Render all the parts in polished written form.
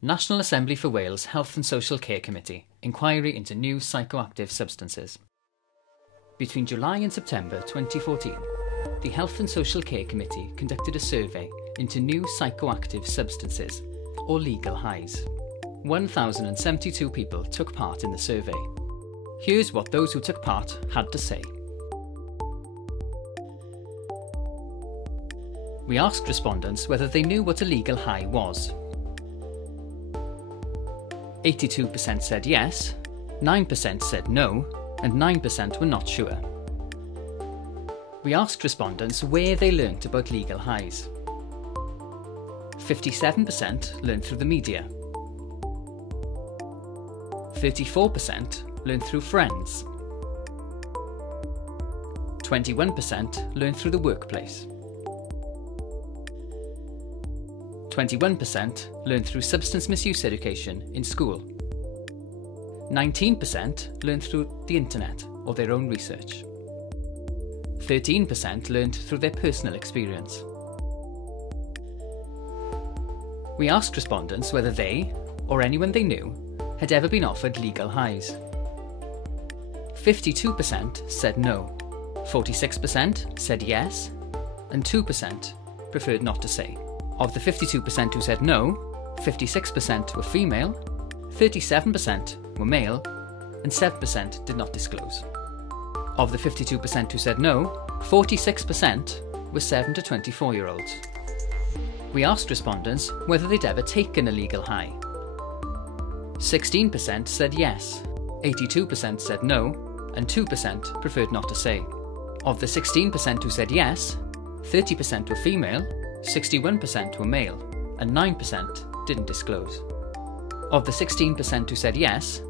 National Assembly for Wales Health and Social Care Committee inquiry into new psychoactive substances. Between July and September 2014, the Health and Social Care Committee conducted a survey into new psychoactive substances, or legal highs. 1,072 people took part in the survey. Here's what those who took part had to say. We asked respondents whether they knew what a legal high was. 82% said yes, 9% said no, and 9% were not sure. We asked respondents where they learnt about legal highs. 57% learned through the media. 34% learned through friends. 21% learned through the workplace. 21% learned through substance misuse education in school. 19% learned through the internet or their own research. 13% learned through their personal experience. We asked respondents whether they, or anyone they knew, had ever been offered legal highs. 52% said no, 46% said yes, and 2% preferred not to say. Of the 52% who said no, 56% were female, 37% were male, and 7% did not disclose. Of the 52% who said no, 46% were 7 to 24-year-olds. We asked respondents whether they'd ever taken a legal high. 16% said yes, 82% said no, and 2% preferred not to say. Of the 16% who said yes, 30% were female, 61% were male, and 9% didn't disclose. Of the 16% who said yes,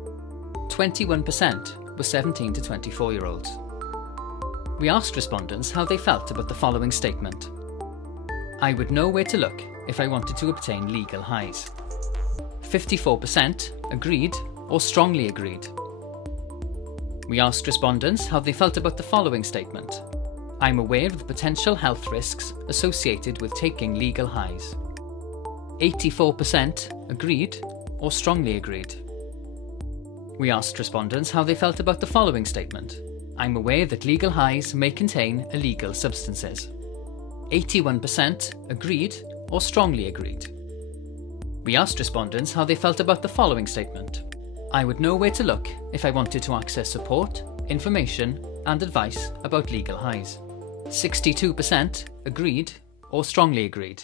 21% were 17 to 24-year-olds. We asked respondents how they felt about the following statement. I would know where to look if I wanted to obtain legal highs. 54% agreed or strongly agreed. We asked respondents how they felt about the following statement. I'm aware of the potential health risks associated with taking legal highs. 84% agreed or strongly agreed. We asked respondents how they felt about the following statement. I'm aware that legal highs may contain illegal substances. 81% agreed or strongly agreed. We asked respondents how they felt about the following statement. I would know where to look if I wanted to access support, information, and advice about legal highs. 62% agreed or strongly agreed.